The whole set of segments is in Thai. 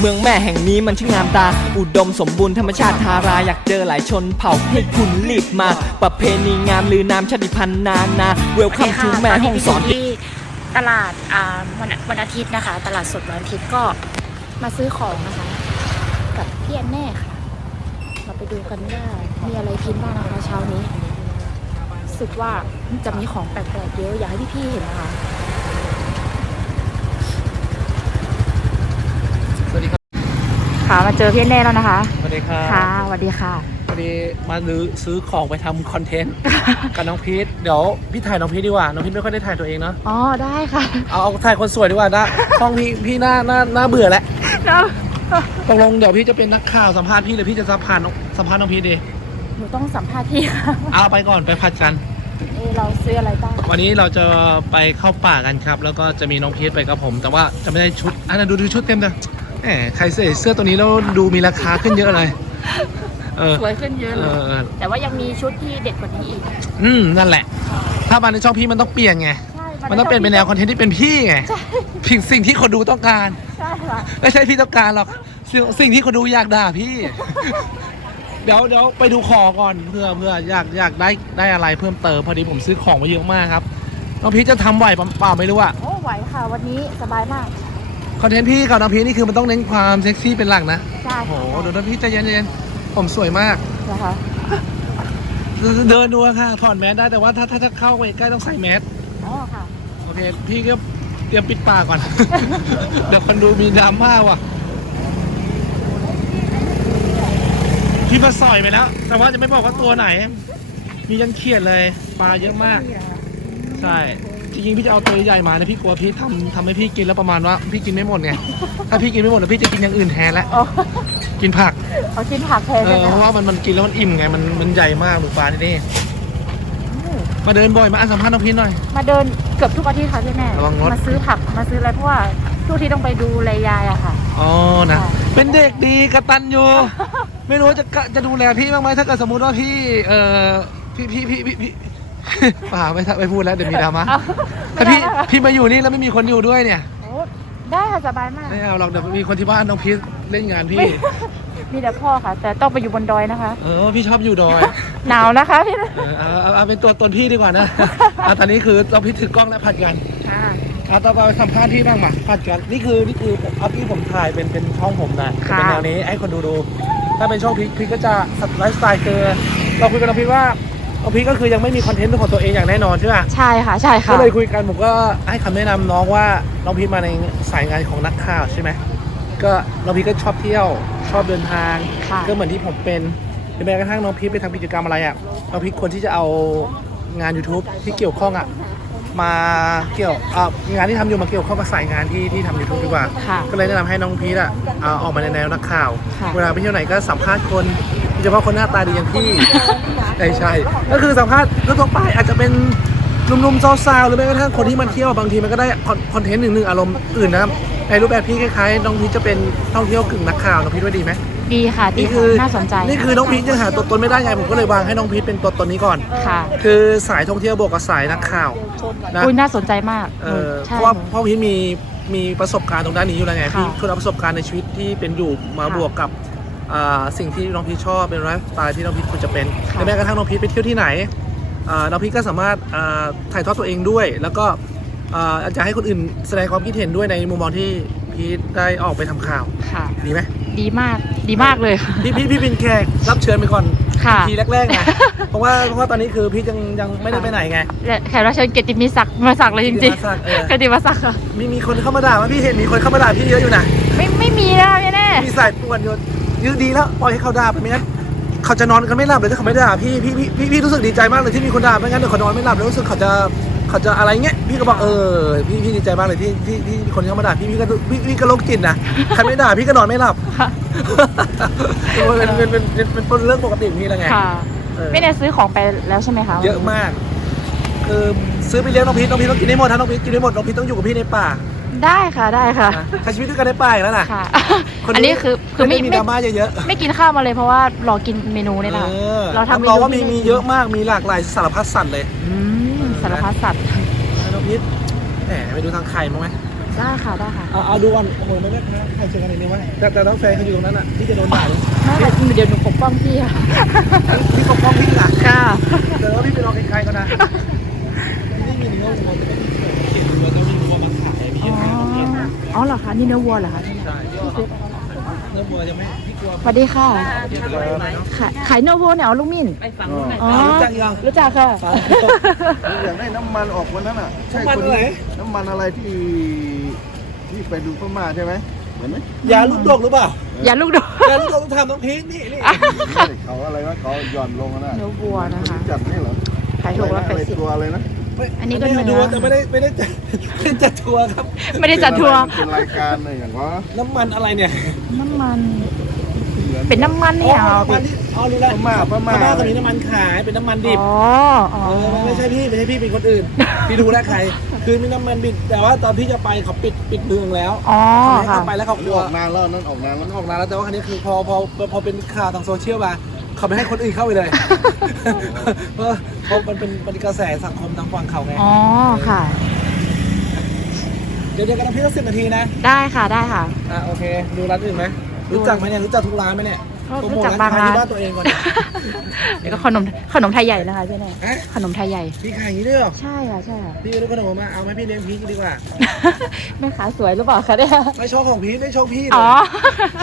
เมืองแม่แห่งนี้มันช่างงามตา อุดมสมบูรณ์ธรรมชาติทาราอยากเจอหลายชนเผ่าให้คุณรีบมา ประเพณีงามลือนามชาติพันธุ์นานาเวลคัมทูแม่ห้องสอนที่ตลาดอ่าวันวันอาทิตย์นะคะ ตลาดสดวันอาทิตย์ก็มาซื้อของนะคะ กับพี่แอนแน่ค่ะ เราไปดูกันว่ามีอะไรกินบ้างนะคะเช้านี้รู้สึกว่าจะมีของแปลกๆเยอะอยากให้พี่ๆเห็นนะคะ สวัสดีครับ ค่ะมาเจอพี่แอนแน่แล้วนะคะสวัสดีครับค่ะสวัสดีค่ะพอดีมาซื้อซื้อของไปทำคอนเทนต์กับน้องพีทเดี๋ยวพี่ถ่ายน้องพีทดีกว่า น้องพีทไม่ค่อยได้ถ่ายตัวเองเนาะอ๋อได้ค่ะ เอาเอาถ่ายคนสวยดีกว่านะห้องพี่พี่หน้าหน้าหน้าเบื่อแล้วตกลงเดี๋ยวพี่จะเป็นนักข่าวสัมภาษณ์พี่หรือพี่จะสัมภาษณ์น้องสัมภาษณ์น้องพีทดีหนูต้องสัมภาษณ์พี่ค่ะเอาไปก่อนไปผัดกันเอะเราซื้ออะไรบ้างวันนี้เราจะไปเข้าป่ากันครับ แล้วก็จะมีน้องพีทไปกับผม แต่ว่าจะไม่ได้ชุดอันนั้นดูดูชุดเต็มเลย แหมใครใส่เสื้อตัวนี้แล้วดูมีราคาขึ้นเยอะเลยเออสวยขึ้นเยอะเอเลยอเออแต่ว่ายังมีชุดที่เด็ดกว่านี้อีกอืมนั่นแหละ ถ้ามาในช่องพี่มันต้องเปลี่ยนไง ใช่มันต้องเปลี่ยนเป็นแนวคอนเทนต์ที่เป็นพี่ไงสิ่งสิ่งที่คนดูต้องการ ใช่ค่ะไม่ใช่พี่ต้องการหรอกสิ่งสิ่งที่คนดูอยากด่าพี่ เดี๋ยวเดี๋ยวไปดูของก่อนเพื่อเพื่ออยากอยากได้ได้อะไรเพิ่มเติมพอดีผมซื้อของมาเยอะมากครับน้องพีชจะทำไหวเปล่าไม่รู้อะโอ้ไหวค่ะวันนี้สบายมาก คอนเทนต์พี่กับน้องพีชนี่คือมันต้องเน้นความเซ็กซี่เป็นหลักนะใช่โอ้โหค่ะเดี๋ยวน้องพีชใจเย็นใจเย็นผมสวยมากนะคะเดินดูอะค่ะถอดแมสได้แต่ว่าถ้าถ้าจะเข้าไปใกล้ต้องใส่แมสอ๋อค่ะโอเคพี่ก็เตรียมปิดปากก่อน เดี๋ยวคนดูมีดราม่าว่ะพี่มาสอยไปแล้ว แต่ว่าจะไม่บอกว่าตัวไหน มียันเขียดเลย ปลาเยอะมาก ใช่จ ริงๆพี่จะเอาตัวใหญ่มานะพี่กลัวพี่ทำทำให้พี่กินแล้วประมาณว่าพี่กินไม่หมดไง ถ้าพี่กินไม่หมดแล้วพี่จะกินอย่างอื่นแทนแล้วอ๋อกินผัก เอากินผักแทนเอเลยอนะเพราะว่ามันมันกินแล้วมันอิ่มไงมันมันใหญ่มากหมูปลาที่นี่มาเดินบ่อยมาอะสัมภาษณ์น้องพีชหน่อย มาเดินเกือบทุกอาทิตย์ค่ะพี่แม่ ระวังรถ มาซื้อผักมาซื้ออะไรเพราะว่าทุกอาที่ต้องไปดูแลยายอะค่ะ อ๋อนะค่ะ เป็นเด็กดีกระตันอยู่ไม่รู้ว่าจะกะจะดูแลพี่บ้างไหมถ้าเกิดสมมุติว่าพี่เออพี่พี่พี่พี่พี่ ป่าไม่ทัไม่พูดแล้วเดี๋ยวมีดราม่าเอาถ้าพี่ไม่ได้ค่ะพี่มาอยู่นี่แล้วไม่มีคนอยู่ด้วยเนี่ยโอ้ได้ค่ะสบายมาก ไม่เอาหรอกเดี๋ยวมีคนที่บ้านน้องพีชเล่นงานพี่ ไม่ มีแต่พ่อค่ะ แต่ต้องไปอยู่บนดอยนะคะ เออพี่ชอบอยู่ดอย หนาวนะคะพี่เออเอาเอาเอาเป็นตัวตนพี่ดีกว่านะอะตอนนี้คือเราพี่ถือกล้องและผัดกันค่ะเอาต่อไปสัมภาษณ์พี่บ้างมาผัดกัน นี่คือนี่คือเอาที่ผมถ่ายเป็นเป็นช่องผมนะจะเป็นแนวนี้ให้คนดูดู ถ้าเป็นช่องพีคพีคก็จะไลฟ์สไตล์คือเราคุยกันเราพีคว่า เราพีคก็คือยังไม่มีคอนเทนต์เป็นของตัวเองอย่างแน่นอนใช่ไหมใช่ค่ะ ใช่ค่ะ ก็เลยคุยกันผมก็ให้คำแนะนำน้องว่าน้องพีคมาในสายงานของนักข่าวใช่ไหมก็น้องพีคก็ชอบเที่ยวชอบเดินทาง ค่ะ ก็เหมือนที่ผมเป็นหรือแม้กระทั่งน้องพีคไปทำกิจกรรมอะไรอะน้องพีคควรที่จะเอางาน YouTube ที่เกี่ยวข้องอะมาเกี่ยวเอ่องานที่ทำอยู่มาเกี่ยวข้องกับสายงานที่ที่ทำ YouTube ดีกว่า ค่ะ ก็เลยแนะนำให้น้องพีทอะเอาออกมาในแนวนักข่าว ค่ะ เวลาไปเที่ยวไหนก็สัมภาษณ์คนโดย เฉพาะคนหน้าตาดีอย่างพี่ไม่ใช่ก็คือสัมภาษณ์ทั่วๆไปอาจจะเป็นหนุ่มๆสาวๆหรือแม้กระทั่งคนที่มาเที่ยวบางทีมันก็ได้คอนคอนเทนต์หนึ่งหนึ่งอารมณ์อื่นนะครับในรูปแบบพี่คล้ายๆน้องพีทจะเป็นท่องเที่ยวกึ่งนักข่าวน้องพีทว่าดีไหมดีค่ะดีนี่ค่ะคือน่าสนใจ นี่คือน้องพีทยังหาตัวตนไม่ได้ไงผมก็เลยวางให้น้องพีทเป็นตัวตนนี้ก่อนค่ะ คือสายท่องเที่ยวบวกกับสายนักข่าวนะอุ้ยน่าสนใจมากเออใช่เพราะว่าเพราะพีทมีมีประสบการณ์ตรงด้านนี้อยู่แล้วไงค่ะพี่คุณเอาประสบการณ์ในชีวิตที่เป็นอยู่มาค่ะบวกกับอ่า สิ่งที่น้องพีทชอบเป็นไลฟ์สไตล์ที่น้องพีทควรจะเป็นค่ะหรือแม้กระทั่งน้องพีทไปเที่ยวที่ไหนอ่าน้องพีทก็สามารถอ่าถ่ายทอดตัวเองด้วย แล้วก็อ่าอาจจะให้คนอื่นแสดงความคิดเห็นด้วยในมุมมองที่พีทได้ออกไปทำข่าวค่ะดีไหมดีมากดีมากเลยค่ะพี่พี่พี่เป็นแขกรับเชิญไปก่อนค่ะทีแรกๆไงเพราะว่าเพราะว่าตอนนี้คือพี่ยังยังไม่ได้ไปไหนไงและแขกรับเชิญเกียรติมีศักดิ์มาศักดิ์เลยจริงเกียรติมาศักดิ์เออๆเกียรติมาศักดิ์ค่ะมีมีคนเข้ามาด่าไหมพี่เห็นมีคนเข้ามาด่าพี่เยอะอยู่นะไม่ไม่มีนะคะพี่แน่มีสายป่วนอยู่ ยืดดีแล้วปล่อยให้เขาด่าไปไม่งั้นเขาจะนอนกันไม่หลับเลยถ้าเขาไม่ด่าพี่พี่พี่พี่พี่รู้สึกดีใจมากเลยที่มีคนด่าไม่งั้นเดี๋ยวเขานอนไม่หลับแล้วรู้สึกเขาจะเขาจะอะไรเงี้ยพี่ก็บอกเออพี่พี่ดีใจมากเลยที่ที่ที่ที่คนเข้ามาด่าพี่พี่ก็พี่พี่ก็โรคจิตนะใครไม่ด่าพี่ก็นอนไม่หลับค่ะเป็นเป็นเป็นเป็นเป็นเป็นเรื่องปกติของพี่แล้วไงค่ะเออไม่ได้ซื้อของไปแล้วใช่ไหมคะเยอะมากคือซื้อไปเลี้ยงน้องพีชน้องพีชต้องกินให้หมดถ้าน้องพีชกินให้หมดน้องพีชต้องอยู่กับพี่ในป่า ได้ค่ะได้ค่ะ นะใช้ชีวิตด้วยกันในป่าอีกแล้วนะค่ะคนอันนี้คือคือไม่ไม่มีดไม่ราม่าเยอะไม่กินข้าวมาเลยเพราะว่ารอกินเมนูๆนี่แหละเออเราทำรับรองว่าเมมีนูที่มีเยอะมากมีหลากหลายสารพัดสัตว์เลยอืมสารพัดสัตว์น้องพีชแหมไปดูทางไข่มั้างไหมได้ค่ะได้ค่ะเอาเอาดูก่อนโอ้โหไม่ได้นะใครเจอกันอีกไหมวะแต่แต่ต้องแฟนเขาอยู่ตรงนั้นอะที่จะโดนด่าเลยไม่ค่ะเดี๋ยวหนูปกป้องพี่ค่ะ พี่ปกป้องพี่อะค่ะ แต่ว่าพี่ไปรอใครๆก็นะ อ๋อเหรอคะนี่เนื้อวัวเหรอคะใช่เนื้อวัวจะไม่พี่กลัวสวัสดีค่ะขายขายเนื้อวัวเนี่ยเอาลูกมิ้นอ๋อรู้จักยังรู้จักค่ะอยากได้น้ำมันออกวันนั้นอะใช่น้ำมันคนอะไรนี้น้ำมันอะไรที่ที่ไปดูพม่าใช่ไหมเหมือนไหมยาลูกดกหรือเปล่าอย่าลูกดกยาลูกดกต้องทำน้ำพริกนี่นี่เขาอะไรวะเขาหย่อนลงอะนะเนื้อวัวนะคะจัดนี่เหรอขายถูกละอะไรแปดนะสิบตัวอะไรนะอันนี้ก็ไม่ได้เนื้ดูอแต่ไม่ได้ไม่ได้จัดไม่ได้จัดทัวร์ครับ ไม่ได้จัดทัวร์เป็นรายการอะไรอย่างวะน้ำมันอะไรเนี่ยน้ำมัน เป็นน้ำมันเนี่ยอ๋อน้ำมันที่อ๋อรู้แล้วพม่าพม่าพม่าก็มีน้ำมันขายเป็นน้ำมันดิบอ๋ออ๋อเออไม่ใช่พี่ไม่ใช่พี่เป็นคนอื่นพี่ดูแลใครคือมีน้ำมันดิบแต่ว่าตอนพี่จะไปเขาปิดปิดเมืองแล้วอ๋อเขาไม่ให้ค่ะเข้าไปแล้วเขาลวออกนานแล้วนั่นออกนานมัแล้วนออกนานแล้วแต่ว่าครั้นี้คือพอพอพอเป็นข่าวทางโซเชียลมา เขาไม่ให้คนอื่นเข้าไปเลย เพราะเพราะมันเป็นเป็นกระแสสังคมทางฝั่งเขาไงอ๋อค่ะ เดี๋ยวเดี๋ยวกันนะพี่ต้องสิบนาทีนะได้ค่ะได้ค่ะ อะโอเค ดูร้านอื่นไหมรู้จักไหมเนี่ยรู้จักทุกร้านไหมเนี่ยก็โปโมรู้ทจักบางร้าน ที่บ้านตัวเองก่อนเนี่ยแล้วก็ขนมขนมไทยใหญ่นะคะพี่แน่ฮะขนมไทยใหญ่ พี่ขายอย่างนี้ด้วยเหรอใช่ค่ะใช่ค่ะ พี่รู้ขนมมาเอาไหมพี่เลี้ยงพีชดีกว่า แม่ค้าสวยหรือเปล่าคะเนี่ยไม่ชอบของพีชไม่ชอบพี่เลยอ๋อ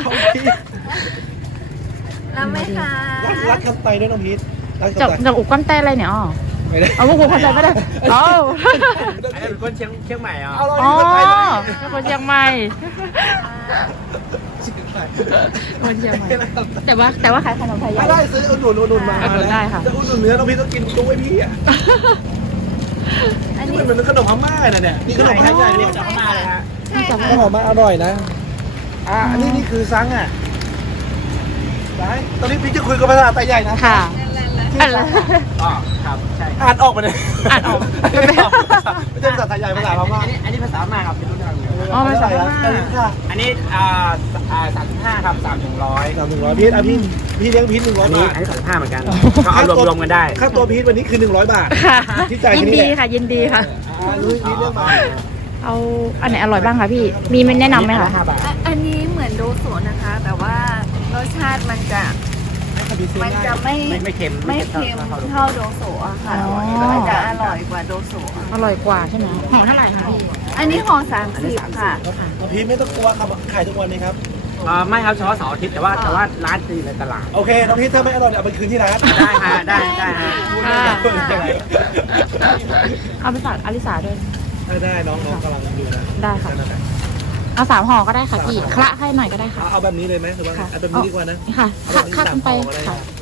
ชอบพีช รับไหมคะรักรักคำไตด้วยน้องพีชรักจากคำไตจากอุกก้อนเต้อะไรเนี่ยอ๋อไม่ได้เอาพวกคุณเข้าใจไม่ได้อ๋อเป็นคนเชียงเชียงใหม่อะอ๋อเป็นคนเชียงใหม่คนเชียงใหม่แต่ว่าแต่ว่าขายขนมไทยใหญ่ไม่ได้ซื้ออุดหนุนอุดหนุนมาอุดหนุนได้ค่ะ จะอุดหนุนเนื้อน้องพีชต้องกินจุ้ยพี่อะอันนี่นี้มันเหมือนขนมพม่าน่ะเนี่ยนี่ขนมไทยใหญ่นี่จากพม่าเลยฮะใช่ขค่ะนมมาอร่อยนะ อ่าอันนี้นี่คือซังอะ ได้ตอนนี้พี่จะคุยกับภาษาไทยใหญ่นะค่ะชื่อะไรซังอ๋อครับใช่อ่านออกมาเลยอ่านออกไม่ใช่ไม่ใช่ภาษาไทยใหญ่ภาษาพม่าอันนี้อันนี้ภาษามาครับเป็นรุ่นทางอ๋อภาษาพม่าอันนี้ค่ะอันนี้อ่าอ่าสามสิบห้าครับสามถึงร้อยสามหนึ่งร้อยพีทอะพี่พี่เลี้ยงพีทหนึ่งร้ออัยนนี้บาทอันนี้สามสิบห้าเหมือนกันก็เอารวมรวมๆกันได้ค่าตัวพีทวันนี้คือหนึ่งร้อยบาทค่ะที่จ่ายยินที่นี่ดีแหละค่ะยินดีค่ะอ่าลุยพีทเรื่องมาเอาอันไหนอร่อยบ้างคะพี่ มีแนะนำไหมคะห้าบาทอะอันนี้เหมือนโดโซนะคะ แต่ว่า รสชาติมันจะมันจะไม่ไม่ไม่เค็มไม่เค็มท่าเท่าโดโซอะค่ะอ๋อมันจะอร่อยกว่าโดโซอะอร่อยกว่าใช่ไหมห่อเท่าไหร่คะพี่อันนี้ห่อสามสิบค่ะน้องพีทไม่ต้องกลัวครับขายทุกวันนี้ครับอ่าไม่ครับเฉพาะเสาร์อาทิตย์แต่ว่าแต่ว่าร้านจะอยู่ในตลาดโอเคน้องพีทถ้าไม่อร่อยเดี๋ยวเอาไปคืนที่ร้านได้ฮะได้ได้ฮะค่ะยังไงเอาไปฝากอลิสาด้วยได้ได้น้องน้องกำลังอยู่นะได้ค่ะนั่นน่ะ เอาสามห่อก็ได้ค่ะพี่คละให้หน่อยก็ได้ค่ะ เอาเอาแบบนี้เลยไหมหรือว่าค่ะเอาแบบนี้ดีกว่านะค่ะคละคละกันไปเอาแบบนี้ค่ะสามห่อก็ได้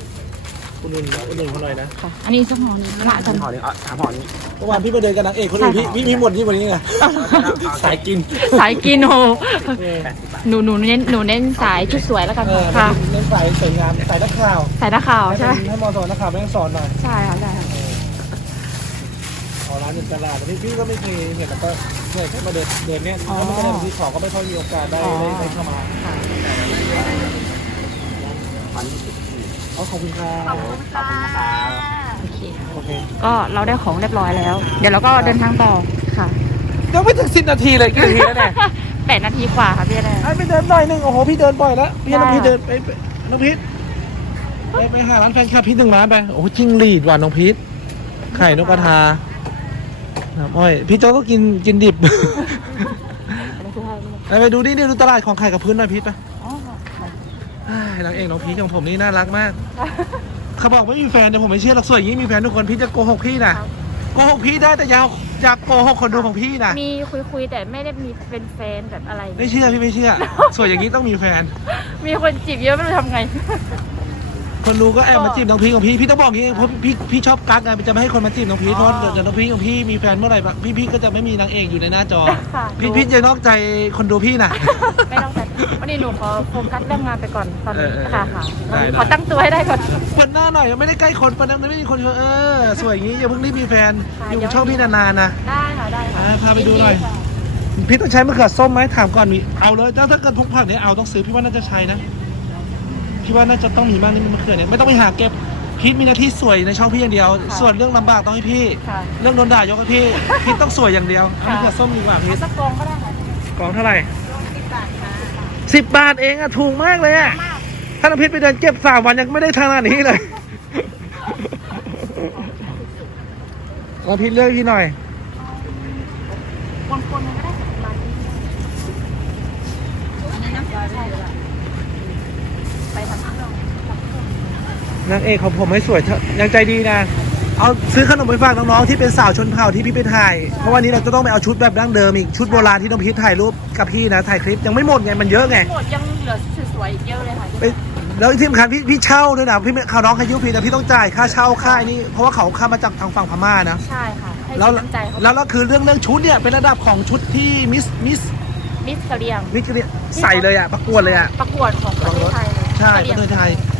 คุณนุ่นคุณนุ่นเขาหน่อยนะค่ะ อันนี้สักห่อหนึงคละกัน ห่อนี้เอาสามห่อนี้เมื่อวานพี่ไปเดินกับนางเอกคนอื่นพี่ใช่ค่ะพี่พี่หมดที่วันนี้ไงสายกินสายกินโอแปดสิบบาทหนูหนูเน้นหนูเน้นสายชุดสวยแล้วกันเออค่ะ เน้นสายสวยงามสายนักข่าวสายนักข่าวใช่ไหมให้มอสอนนักข่าวไม่ต้องสอนหน่อยใช่ค่ะใช่ค่ะ ขอร้านหนึ่งตลาดแต่พี่พี่ก็ไม่เคยเห็นแต่ก็ เนี่ยแค่มาเดินเดินเนี่ยถ้าไม่ได้เป็นที่ของก็ไม่ค่อยมีโอกาสได้ได้ได้เข้ามาค่ะเอาขอบคุณครับขอบคุณค่ะโอเคค่ะโอเคก็เราได้ของเรียบร้อยแล้ว เดี๋ยวเราก็เดินทางต่อค่ะยังไม่ถึงสิบนาทีเลยกี่นาทีแล้วเนี่ยแปดนาทีกว่าค่ะพี่แดงไอ้ไปเดินหน่อยหนึงโอ้โหพี่เดินบ่อยแล้วพี่น้องได้พีทเดินไปไปน้องพีทไปไปหาร้านแฟนคลับพีทหนึ่งร้านไปโอ้โหจิ้งหรีดหวานน้องพีทไข่นกกระทา น้ำอ้อย พี่โจ๊กก็กินกินดิบไปไปดูดิเนี่ยดูตลาดของไข่กับพื้นหน่อยพีทไปอ๋อค่ะอ้ายนางเอกน้องพีทของผมนี่น่ารักมาก เขาบอกไม่มีแฟนแต่ผมไม่เชื่อหรอกสวยอย่างนี้มีแฟนทุกคนพี่จะโกหกพี่นะโกหกพี่ได้แต่อยาอยากโกหกคนดูของพี่นะมีคุยคุยๆแต่ไม่ได้มีเป็นแฟนแบบอะไร ไม่เชื่อพี่ไม่เชื่อ สวยอย่างนี้ต้องมีแฟน มีคนจีบเยอะไม่รู้ทำไง คนดูก็แอบมาจีบน้องพีของพี่พี่ต้องบอกอย่างนี้เพราะพี่พี่ชอบกักไงจะไม่ให้คนมาจีบน้องพีเพราะเดี๋ยวน้องพีของพี่มีแฟนเมื่อไหร่ปะพี่พี่ก็จะไม่มีนางเอกอยู่ในหน้าจอ ค่ะพี่พี่จะนอกใจคนดูพี่นะ ไม่ต้องแต่วันนี้หนูขอโฟกัสเรื่องงานไปก่อนตอนนี้เออเออค่ะค่ะได้ได้ ขอตั้งตัวให้ได้ก่อน เปิดหน้าหน่อยยังไม่ได้ใกล้คนปะนั้นไม่มีคนเออสวยอย่างนี้อย่าเพิ่งรีบมีแฟนค่ะอยู่เดี๋ยว ช่องพี่นานๆนะ ได้ค่ะได้ค่ะอ่าพาไปดูหน่อยค่ะพี่ต้องใช้มะเขือส้มไหมถามก่อนมีเอาเลยถ้าถ้าเกิดพกผักเนี่ยเอาต้องซื้อพี่ว่าน่าจะใช้นะ พี่ว่าน่าจะต้องมีมากนี่มะเขือเนี่ยไม่ต้องไปหาเก็บพีทมีหน้าที่สวยในช่องพี่อย่างเดียวส่วนเรื่องลำบากต้องให้พี่ ค่ะ เรื่องโดนด่ายกให้พี่ พี่ต้องสวยอย่างเดียวเอาค่ะมะเขือส้มดีกว่าพีเอาทสักกองก็ได้ค่ะกล่องเท่าไหร่สิบบาทเองอะถูกมากเลยอะถ้าน้ำพริกไปเดินเก็บสามวันยังไม่ได้ทานอันนี้เลยน้ำพริกเลือกพี่หน่อยคนๆมันก็ได้ประมาณนี้อันนี้น้ำใช่ไปทำข้างนอก นางเอกของผมไม่สวยเท่ายังใจดีนะ เอาซื้อขนมไปฝากน้องๆที่เป็นสาวชนเผ่าที่พี่ไปถ่าย เพราะวันนี้เราจะต้องไปเอาชุดแบบดั้งเดิมอีกชุดโบราณที่น้องพีทถ่ายรูปกับพี่นะถ่ายคลิปยังไม่หมดไงมันเยอะไงหมดยังเหลือสวยๆอีกเยอะเลยค่ะไปแล้วที่สำคัญพี่พี่เช่าด้วยนะพี่ไม่เขาน้องให้ยุพี่แต่พี่ต้องจ่ายค่าเช่าค่าไอ้นี่เพราะว่าเขาข้ามมาจากทางฝั่งพม่านะใช่ค่ะให้แล้วน้ำใจเขาแล้วแล้วคือเรื่องเรื่องชุดเนี่ยเป็นระดับของชุดที่มิสมิสมิสกะเรียงมิสเนี่ยใส่เลยอะประกวดเลยอะประกวดของประเทศไทยเลยใช่กะปเรียระงเทศไทยเออ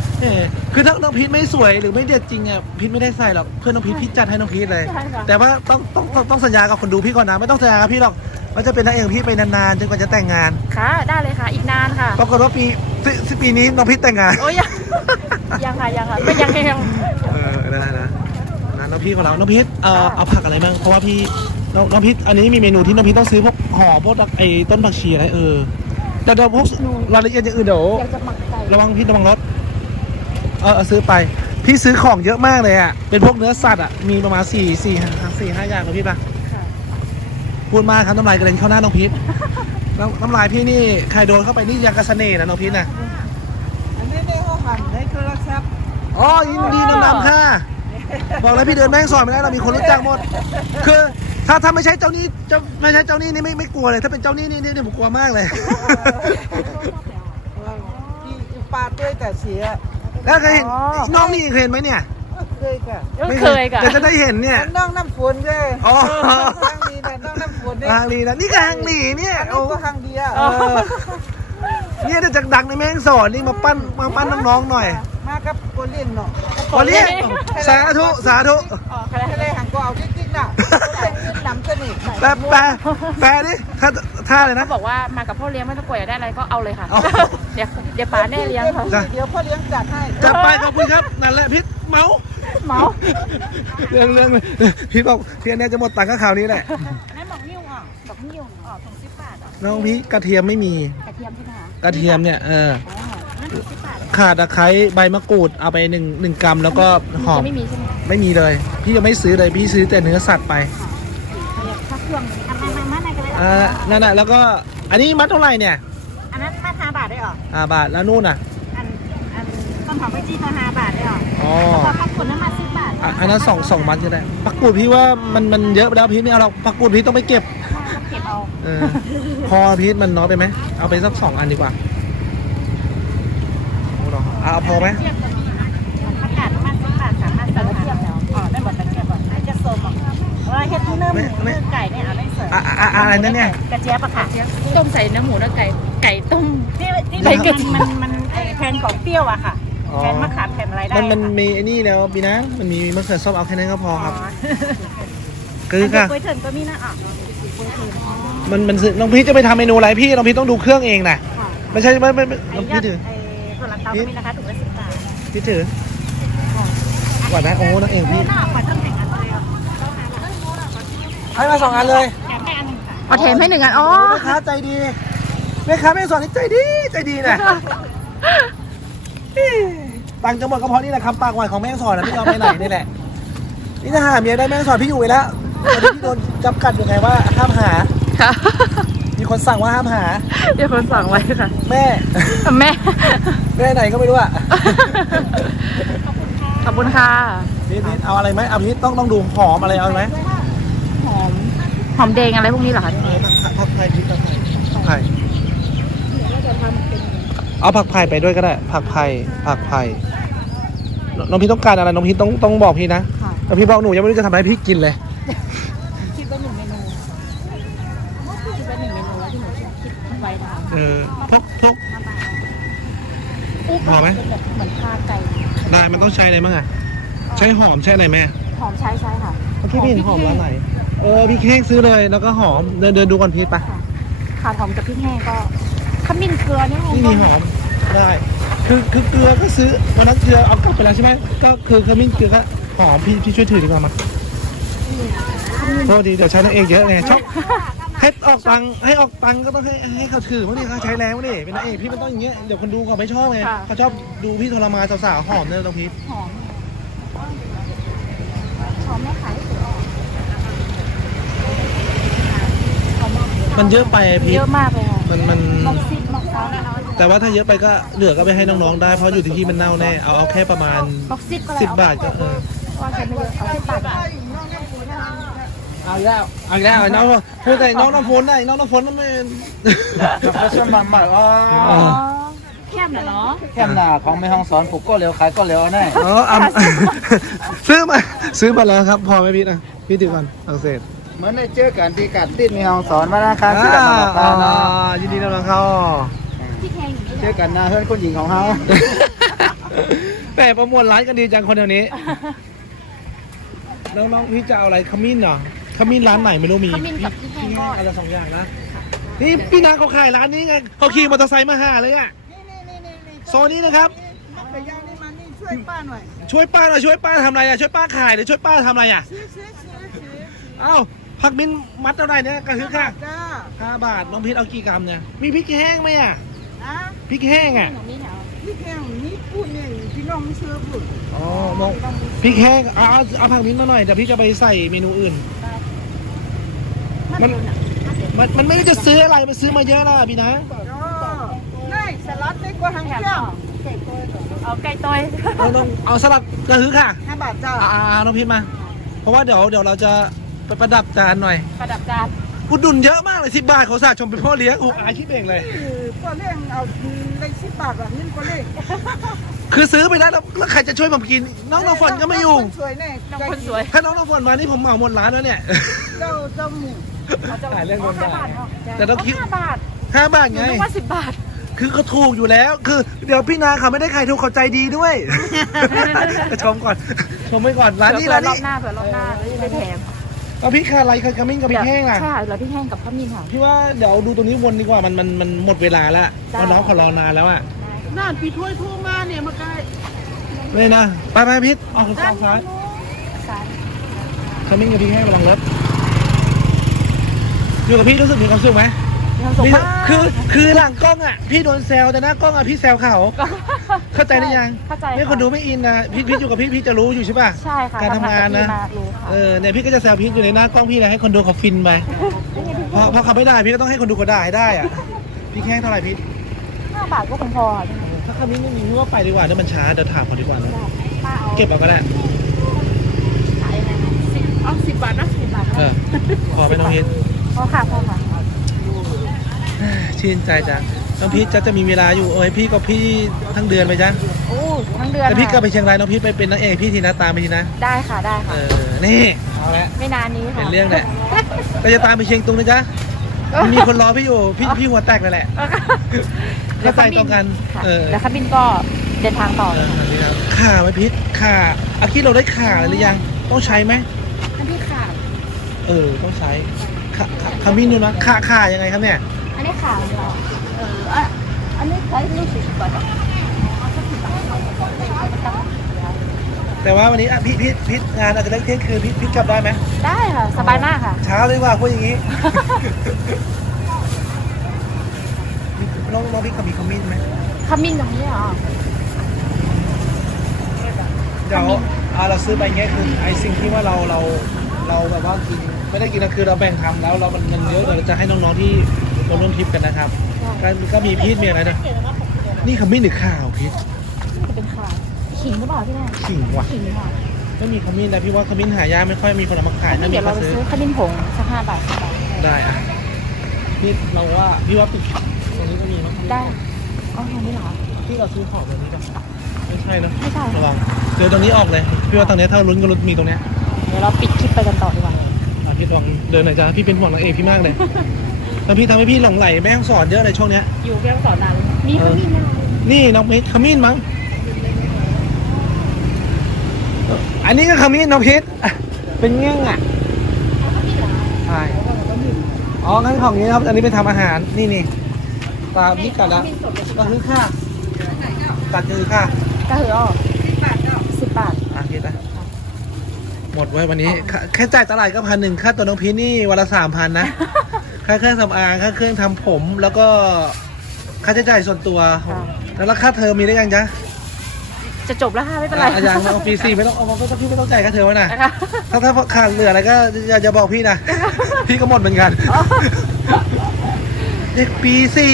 คือถ้าน้องพีทไม่สวยหรือไม่เด็ดจริงอะพีทไม่ได้ใส่หรอกเพื่อนน้องพีทพี่จัดให้น้องพีทเลย ใช่ค่ะ แต่ว่าต้องต้องต้องต้องสัญญากับคนดูพี่ก่อนนะไม่ต้องสัญญากับพี่หรอกว่าจะเป็นนางเอกของพี่ไปนานๆจนกว่าจะแต่งงาน ค่ะ ได้เลยค่ะ อีกนานค่ะ ปรากฏว่าปีปีปีนี้น้องพีทแต่งงาน โอ้ยยังยังค่ะยังค่ะไม่ยังยัง เออได้นะนะน้องพีทของเราน้องพีทเอ่อเอาผักอะไรบ้างเพราะว่าพี่น้องน้องพีทอันนี้มีเมนูที่น้องพีทต้องซื้อพวกห่อพวกไอ้ต้นผักชีอะไรเออแต่เดี๋ยวพวกรายละเอียดอย่างอื่นเดี๋ยวอยากจะหมักไก่ระวังพี่ระวังรถ เออเอาซื้อไป พี่ซื้อของเยอะมากเลยอะ เป็นพวกเนื้อสัตว์อะ มีประมาณสี่สี่ห้าสี่ห้าอย่างกับพี่ปะค่ะพูดมากครับน้ำลายกระเด็นเข้าหน้าน้องพีทน้ำน้ำลายพี่นี่ใครโดนเข้าไปนี่ยังกระเสน่ห์นะน้องพีทนะอันนี้ได้เขาหั่นได้โทรศัพท์อ๋อยินดีนำนำค่ะ บอกเลยพี่เดินแม่งซอยไม่ได้เรามีคนรู้จักหมด คือถ้าถ้าไม่ใช่เจ้าหนี้เจ้าไม่ใช่เจ้าหนี้นี่ไม่ไม่กลัวเลย ถ้าเป็นเจ้าหนี้นี่นี่ผมกลัวมากเลยที่ปาดด้วยแต่เสีย แล้วเคยเห็นน้องนี่เคยเห็นไหมเนี่ยเคยค่ะไม่เคยค่ะเดี๋ยวจะได้เห็นเนี่ย น้องน้ำฝนด้วยอ๋อ ทางนี้นะน้องน้ำฝนด้วยฮางลีนะนี่ก็ฮางลีเนี่ยอันโอ้นี้ก็ทางเดียวเออเนี่ยเดี๋ยวจะดังในแม่งสอนนี่มาปั้นมาปั้นน้องๆหน่อยมากับโกเลียนเนาะขอเรียกสาธุสาธุอ๋อใครทะเลหังก็เอาจิ๊กๆน่ะแต่ยืนหนำสนิทแปลแปลแปลดิท่าท่าเลยนะ เขาบอกว่ามากับพ่อเลี้ยงไม่ต้องกลัวอยากได้อะไรก็เอาเลยค่ะ เอา เดี๋ยวเดี๋ยวป๋าแน่เลี้ยงค่ะจ้ะเดี๋ยวพ่อเลี้ยงจัดให้จะไปขอบคุณครับนั่นแหละพิษเมาเมาเรื่องเรื่องพี่บอกพี่อันเนี้ยจะหมดตังค์ก็ข่าวนี้แหละนั่นบอกนิ้วอะบอกนิ้วอ๋อถุงสิบบาทอะน้องพี่กระเทียมไม่มีกระเทียมใช่ไหมคะกระเทียมเนี่ยเอออ๋อนั่นถุงสิบบาทข่าตะไคร้ใบมะกรูดเอาไปหนึ่งหนึ่งกรัมแล้วก็หอมจะไม่มีใช่ไหมคะไม่มีเลย พี่ยังไม่ซื้อเลยพี่ซื้อแต่เนื้อสัตว์ไปถ้าเครื่องอันนั้นมันอะไรกันเลยอ่านั่นน่ะแล้วก็อันนี้มัดเท่าไหร่เนี่ย ได้หรออ่าบาทแล้วนู่นน่ะ อันอันต้นหอมไปจี้ก็ห้าบาทได้หรออ๋อพอพักผลน้ำมันสิบบาทอะอันนั้นสองสองมัดก็ได้ปักกูดพี่ว่ามันมันเยอะไปแล้วพี่ไม่เอาหรอกปักกูดพี่ต้องไปเก็บเก็บเอาเออพอพีทมันน้อยไปไหมเอาไปสักสองอันดีกว่าเอาหรอเอาพอไหมเทียบกันมีนะประกาศน้ำมันสิบบาทสามารถสั่งเทียบแล้วอ๋อได้หมดตะเทียบก่อนจะสมอะว่าเฮ็ดเนื้อหมูเนื้อไก่เนี่ยเอาได้เสริมอะอะอะอะไรนั่นเนี่ยกระเจี๊ยบอะค่ะต้มใส่เนื้อหมูเนื้อไก่ไก่ต้ม ที่ที่ใบกระเทียมมันมันไอ้แผ่นของเปรี้ยวอะค่ะ อ๋อแผ่นมะขามแผ่นอะไรได้มันมันค่ะมีไอ้นี่แล้วปีนะ มันมีมะเขือส้มเอาแค่นั้นก็พอครับคือค่ะกล้วยเถินก็มีนะอะมันมันซื้อน้องพีทจะไปทำเมนูอะไรพี่น้องพีทต้องดูเครื่องเองนะไม่ใช่ไม่ไม่ไม่ไอ้น้องยอพีดทถือ ไอ้ส่วนหลังเตาก็มีนะคะถุงละสิบบาทพีทถือก่อนนะโอ้น้องเองพี่หน้าปัดต้องแข่งกันเลยอะให้มาสองอันเลยแข่งให้อันหนึ่งค่ะ เอาแถมให้หนึ่งอันอ๋อแม่ค้าใจดี แม่ค้าแม่สอนนี่ใจดีใจดีนะตังค์จะหมดก็เพราะนี่แหละคำปากหวานของแม่งสอนนะไม่ยอมไปไหนนี่แหละนี่ถ้าหาเมียได้แม่งสอนพี่อยู่ไปแล้วแต่ที่พี่โดนจับกัดยังไงว่าห้ามหา ค่ะมีคนสั่งว่าห้ามหา เดี๋ยวคนสั่งไว้ค่ะ แม่ แม่ แม่ไหนก็ไม่รู้อะขอบคุณค่ะนี่นี่เอาอะไรไหมเอานี้ต้องต้องดูหอมอะไรเอาไหมหอม หอมแดงอะไรพวกนี้เหรอคะผักไผ่พริกผักไผ่ เอาผักไผ่ไปด้วยก็ได้ ผักไผ่ผักไผ่น้องพี่ต้องการอะไรน้องพี่ต้องต้องบอกพี่นะค่ะ น้องพี่บอกหนูยังไม่รู้จะทำอะไรให้พี่กินเลย คิดว่าหนึ่งเมนูคิดว่าหนึ่งเมนูแล้วที่หนูคิดคิดไว้นะคะเออพวกพวกอุ๊บหอมไหม เป็นแบบเหมือนคาไก่ได้มันต้องใช้อะไรบ้างอะใช้หอมใช้อะไรแม่หอมใช้ใช้ค่ะพี่พี่เห็นหอมร้านไหน เออพี่เค้กซื้อเลยแล้วก็หอมเดินเดินดูก่อนพีทไปขาดหอมกับพริกแห้งก็ ขมิ้นเกลือเนี่ยนี่มีหอมได้คือคือเกลือก็ซื้อวันนั้นเกลือเอากลับไปแล้วใช่ไหมก็คือขมิ้นเกลือก็หอมพี่พี่ช่วยถือดีกว่ามาโทษดีเดี๋ยวใช้นั่นเองเยอะไงชอบขให้ออกตังค์ให้ออกตังค์ก็ต้องให้ให้เขาถือมั้างดิเขาใช้แรงมั้างดิเป็นนางเอกพี่มันต้องอย่างเงี้ยเดี๋ยวคนดูเขาไม่ชอบไงค่ะเขาชอบดูพี่ทรมานสาวๆหอมเนี่ยต้องพีทหอมหอมแม่ขายให้ถือออกหอมมากมันเยอะไปอะพีทเยอะมากเลยค่ะ มันมันหมกซิดหมกซอสแล้วแต่ว่าถ้าเยอะไปก็เหลือก็ไปให้น้องๆได้เพราะอยู่ที่พี่มันเน่าแน่เอาเอาแค่ประมาณหมกซิดก็แล้วสิบบาทก็เออว่าใช้ไม่เยอะเอาสิบบาทเอาอีกแล้วเอาอีกแล้วน้องพูดแต่น้องน้ำฝนได้น้องน้ำฝนนั่นไม่เขาชอบมาหมักอ๋ออ๋อแคบน่ะเนาะแค่หน้าของไม่ห้องสอนผูกก็เร็วขายก็เร็วแน่อ๋อเอา ซื้อมาซื้อมาแล้วครับ พอไหมพี่นะพี่ถือก่อนเอาเสร็จ เหมือนได้เจอกันที่กัดติดมีห้องสอนมานะครับอ่ที่กันมาาแล้วยินดีต้อนรับเข้าพี่แทงอยู่นี่เจอกันหน้าเพื่อนคนหญิงของเขาแต่ประมวลร้านกันดีจังคนแถวนี้น้องๆพี่จะเอาอะไรขมิ้นเหรอขมิ้นร้านไหนไม่รู้มีขมิ้นกับพี่แห้งก็อาจจะสองอย่างนะนี่พี่นางเขาขายร้านนี้ไงเขาขี่มอเตอร์ไซค์มาหาเลยอะโซนนี้นะครับแต่ยานี่มานี่ช่วยป้าหน่อยช่วยป้าหน่อยช่วยป้าทำอะไรอะช่วยป้าขายหรือช่วยป้าทำอะไรอะซื้อซื้อซื้อซื้อเอ้า ผักมิ้นมัดเท่าไหร่เนี่ยกระหือค่ะจ้าห้าบาทน้องพีทเอากี่กรัมเนี่ยมีพริกแห้งไหมอะอะพริกแห้งอะตรงนี้เนี่ยเอาพี่แค่นี้พูดเนี่ยพี่น้องไม่เชื่อพูดอ๋อมองพริกแห้งเอาเอาเอาผักมิ้นมาหน่อยเดี๋ยวพี่จะไปใส่เมนูอื่น มันมันมันไม่ได้จะซื้ออะไรมันซื้อมาเยอะแล้วอะพี่นะอ๋อนี่สลัดนี่กว่าทางแถมเที่ยต่วอเอาไก่ต้อยเอาน้องเอาสลัดกระหือค่ะห้าบาทจ้าอ่าอ่าอ่าน้องพีทมา เพราะว่าเดี๋ยวเดี๋ยวเราจะ ไปประดับจานหน่อย ประดับจานอุดหนุนเยอะมากเลยสิบบาทเขาสาชมเป็นพ่อเลี้ยงอุกอายชิบเองเลย ก็เล่งเอาได้สิบบาทแบบนี้ก็เล่งคือซื้อไปแล้วแล้วแล้วใครจะช่วยผมกิน น้องน้องฝนก็ไม่อยู่สวยแน่น้องคนสวย ถ้าน้องน้องฝนมานี่ผมเหมาหมดร้านแล้วเนี่ย เจ้าเจ้าหมูเขาจะขายเรื่องอ๋อเงินห้าได้บาทเนาะแต่ต้องคิดห้าบาทห้าบาทหนูไงนึกว่าสิบบาทคือเขาถูกอยู่แล้ว คือ เดี๋ยวพี่นาเขาไม่ได้ขายถูกเขาใจดีด้วยชมก่อนชมไปก่อนร้านนี้เผื่ร้าอนรอนี้บหน้าเผื่อรอบหน้าแล้วจะได้แถม เอาพริกคาไรคากระมิ้นกับพริกแห้งอะใช่เหลือพี่แห้งกับข้าวมิ้นค่ะ พี่ว่าเดี๋ยวดูตรงนี้วนดีกว่ามันมันมันหมดเวลาแล้วได้เพราะน้องเขารอนานแล้วอะน่าพี่ถ้วยทั่วมาเนี่ยมาใกล้เลยนะไปไปพิษออกทางซ้ายซ้ายขมิ้นกับพริกแห้งระวังรถอยู่กับพี่รู้สึกมีความสุขไหมมี ความสุขมีมากคือคือหลังกล้องอะ พี่โดนแซวแต่หน้ากล้องอะพี่แซวเขาเข้าใจหรือยังเข้าใจไม่คนดูไม่อินนะพี่พี่อยู่กับพี่พี่จะรู้อยู่ใช่ป่ะใช่ค่ะการทำงานนะทำกับพี่มารู้ค่ะเออเนี่ยพี่ก็จะแซวพี่อยู่ในหน้ากล้องพี่เลยให้คนดูเขาฟินไปเพราะเพราะเขาไม่ได้พี่ก็ต้องให้คนดูเขาได้ให้ได้อะพี่แค่เท่าไหร่พี่ห้าบาทก็คงพอใช่ไหมถ้าคำนี้ไม่มีพี่ว่าไปดีกว่าเดี๋ยวมันช้าเดี๋ยวถามเขาดีกว่านะป้าเอาเก็บเอาก็ได้ขายยังไงสิบเอาสิบบาทนะสิบบาทนะเออขอไปน้องพีทพอค่ะพอค่ะ ชื่นใจจังน้องพีทจะจะมีเวลาอยู่เอ้ยพี่กับพี่ทั้งเดือนไปจ้ะโอ้ทั้งเดือนแต่พี่ก็ค่ะไปเชียงรายน้องพีทไปเป็นนางเอกพี่ทีนะตามไปทีนะ ได้ค่ะได้เอค่ะอนี่เอาละไม่นานนี้ค่ะเป็นเรื่องแหละก็จะตามไปเชียงตุงนะจ๊ะมีคนรอพี่อยู่พี่พี่หัวแตกเลยแหละเข้าใจตรงกันค่ะเออแล้วขับบินก็เดินทางต่อเอเลยอสวัสดีครับข่าไหมพิษข่าอาคิดเราได้ข่าหรือยังต้องใช้ไหมอันที่ขาดเออต้องใช้ข่าข่าขมิ้นดูนะข่าข่ายังไงครับเนี่ย อันนี้ขาดของเราเอออะอันนี้ขายลูกสี่สิบบาทแต่ว่าวันนี้อะพี่พี่พี่งานอาจจะเลิกเที่ยงคืนพี่พี่กลับได้ไหมได้ค่ะ สบายมากค่ะ เช้าเลยว่าพูดอย่างนี้ น้องน้องพี่เขามีขมิ้นไหมขมิ้นตรงนี้เหรอ เดี๋ยวอ่าเราซื้อไปเงี้ยคือไอสิ่งที่ว่าเราเราเราแบบว่ากินไม่ได้กินนะคือเราแบ่งทำแล้วเรามันเงินเยอะเดี๋ยวเราจะให้น้องๆที่ มาร่วมทริปกันนะครับ ก็ก็มีพีทมีอะไรนะ นี่ขมิ้นหรือข่าวพีทจะเป็นขาดขิงหรือเปล่าพี่แม่ขิงว่ะขิงค่ะไม่มีขมิ้นนะพี่ว่าขมิ้นหายากไม่ค่อยมีคนเอามาขายงั้ถ้านมีเดี๋ยวก็เราไปซื้อซื้อขมิ้นผงสักห้าบาทสิบบาทได้อะพี่เราว่าพี่ว่าปิดตรงนี้ก็มีมั้งได้อ๋ออันนี้เหรอที่เราซื้อของตรงนี้กันไม่ใช่เนอะไม่ใช่ระวังเจอตรงนี้ออกเลยพี่ว่าตรงเนี้ยถ้าลุ้นก็ลุ้นมีตรงเนี้ยเดี๋ยวเราปิดคลิปไปกันต่อดีกว่าอะพี่ระวังเดินหน่อยจ้าพี่เป็นห่วงนางเอกพี่มากเลย แล้วพี่ทำให้พี่หลงไหลแม่งสอนเยอะเลยช่วงเนี้ย อยู่เพียงสอนนานมีขมิ้นไหมคะนี่น้องเพชรขมิ้นมั้ง อันนี้ก็ขมิ้นน้องเพชรอะเป็นเงี้ยงอะใช่อ๋องั้นของนี้ครับ อันนี้ไปทำอาหาร นี่นี่ตามนี่กัดละก็คือค่ากัดคือค่าก็คืออ๋อสิบบาทอะคิดนะ หมดไว้วันนี้ค่าแค่จ่ายตลาดก็พันหนึ่งค่าตัวน้องพีชนี่วันละสามพันนะ ค่าเครื่องสำอางค่าเครื่องทำผมแล้วก็ค่าใช้จ่ายส่วนตัว ค่ะ แล้วค่าเทอมมีได้ยังจ๊ะจะจบแล้วค่ะไม่เป็นไรอาจารย์เอาปีสี่ไม่ต้องเอาไม่ต้องพี่ไม่ต้องจ่ายค่าเทอมไว้นะ นะคะ ถ้าถ้าขาดเหลืออะไรก็อย่าอย่าบอกพี่นะ พี่ก็หมดเหมือนกัน เด็กปีสี่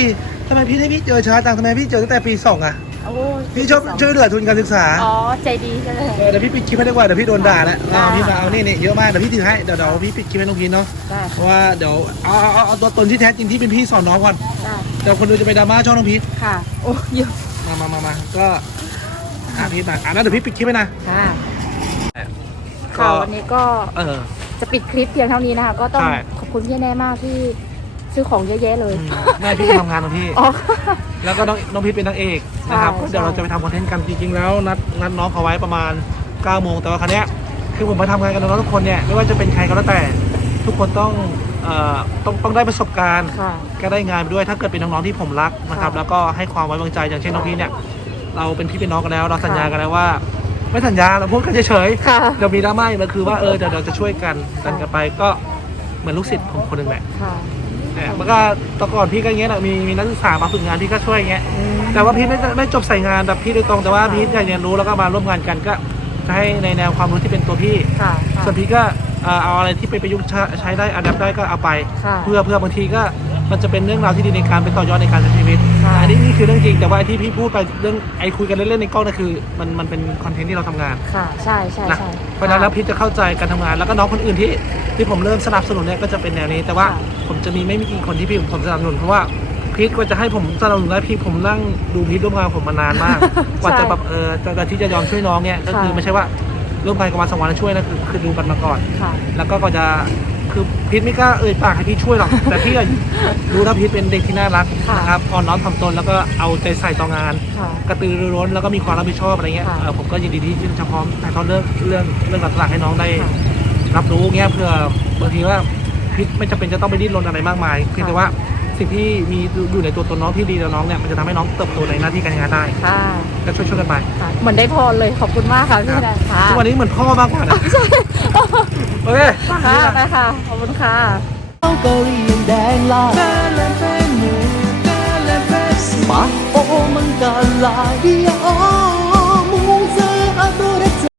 ทำไมพี่ได้พี่เจอช้าจังทำไมพี่เจอตั้งแต่ปีสองอะโอ้พี่ชอบช่วยเหลือทุนการศึกษาอ๋อใจดีใช่ไหมเออเดี๋ยวพี่ปิดคลิปให้ดีกว่าเดี๋ยวพี่โดนด่าแล้วได้เอาพี่มาเอานี่นี่เยอะมากเดี๋ยวพี่ถือให้เดี๋ยวเดี๋ยวพี่ปิดคลิปให้น้องพีนเนาะได้ เพราะว่าเดี๋ยวเอาเอาเอาเอาตัวตนที่แท้จริงที่เป็นพี่สอนน้องก่อนได้เดี๋ยวคนดูจะไปดราม่าช่องน้องพีทค่ะ โอ้เยอะมามามามาก็อะพีทมาอะแล้วเดี๋ยวพี่ปิดคลิปให้นะ ค่ะก็ ค่ะวันนี้ก็เออ จะปิดคลิปเพียงเท่านี้นะคะ ก็ต้องใช่ ขอบคุณพี่แน่มากที่ซื้อของเยอะแยะเลย แม่พี่จะทำงานของพี่ อ๋อ แล้วก็น้องน้องพีทเป็นนางเอกนะครับใช่ก็เดี๋ยวเราจะไปทำคอนเทนต์กันจริงๆแล้วนัดนัดน้องเขาไว้ประมาณ9โมงแต่ว่าครั้งเนี้ยคือผมมาทำงานกับน้องๆทุกคนเนี่ยไม่ว่าจะเป็นใครก็แล้วแต่ ทุกคนต้องเอ่อต้องต้องได้ประสบการณ์ ค่ะ ก็ได้งานไปด้วยถ้าเกิดเป็นน้องๆที่ผมรักนะครับค่ะแล้วก็ให้ความไว้วางใจอย่างเช่นน้องพีทเนี่ยเราเป็นพี่เป็นน้องกันแล้ว เราสัญญาค่ะกันแล้วว่า ไม่สัญญาเราพูดกันเฉยค่ะๆเดี๋ยวมีดราม่าอีกแล้วคือว่าเออเดี๋ยวเราจะช่วยกันกันกันไปก็เหมือนลูกศิษย์ผมคนหนึ่งแหละ ค่ะ เนี่ยมันก็แตะก่อนพี่ก็อย่างเงี้ยแหละมีมีนักศึกษามาฝึกงานพี่ก็ช่วยอย่างเงี้ยแต่ว่าพี่ไม่ไม่จบใส่งานแบบพี่โดยตรงแต่ว่าพี่อยากเรียนรู้แล้วก็มาร่วมงานกันก็จะให้ในแนวความรู้ที่เป็นตัวพี่ค่ะค่ะส่วนพี่ก็เอ่อเอาอะไรที่ไปประยุกต์ใช้ใช้ได้อัดแอปได้ก็เอาไปค่ะเพื่อเพื่อบางทีก็ มันจะเป็นเรื่องราวที่ดีในการไปต่อยอดในการใช้ชีวิตค่ะอันนี้นี่คือเรื่องจริงแต่ว่าไอ้ที่พี่พูดไปเรื่องไอ้คุยกันเล่นๆในกล้องนั่นคือมันมันเป็นคอนเทนต์ที่เราทำงาน ค่ะ ใช่ใช่นะใช่ เพราะฉะนั้นแล้วพี่จะเข้าใจการทำงานแล้วก็น้องคนอื่นที่ที่ผมเริ่มสนับสนุนเนี่ยก็จะเป็นแนวนี้ แต่ว่าค่ะ ผมจะมีไม่มีกี่คนที่พี่ผมสนับสนุนเพราะว่าพีทก็จะให้ผมสนับสนุนได้พี่ผมนั่งดูพีทร่วมงานกับผมมานานมาก กว่าจะแบบเออจะจะที่จะยอมช่วยน้องเนี่ยก็คือค่ะไม่ใช่ว่าร่วมงานกันมาสองวันแล้วช่วยนะคือคือดูกันมาก่อน ค่ะ แล้วก็ก็จะ คือพีทไม่กล้าเอ่ยปากให้พี่ช่วยหรอก แต่พี่ก็รู้นะพีทเป็นเด็กที่น่ารักค่ะนะครับอ่อนน้อมถ่อมตนแล้วก็เอาใจใส่ต่องาน ค่ะ กระตือรือร้นแล้วก็มีความรับผิดชอบอะไรเงี้ยค่ะ เออผมก็ยินดีที่จะพร้อมถ่ายทอดเรื่องเรื่องเรื่องต่างๆให้น้องได้ค่ะรับรู้เงี้ยเพื่อบางทีว่าพิษไม่จำเป็นจะต้องไปดิ้นรนอะไรมากมายเพียงแต่ว่า สิ่งที่มีอยู่ในตัวตนน้องที่ดีแล้วน้องเนี่ยมันจะทำให้น้องเติบโตในหน้าที่การงานได้ค่ะ ก็ช่วยช่วยๆกันไปค่ะ เหมือนได้พรเลยขอบคุณมากค่ะพี่ครับนะค่ะทุกวันนี้เหมือนพ่อมากกว่านะโอเคค่ะไปค่ะ ขอบคุณค่ะกะหรี่ยังแดงลาแม่และแม่หนูแม่และแม่สมาโอมังกาลา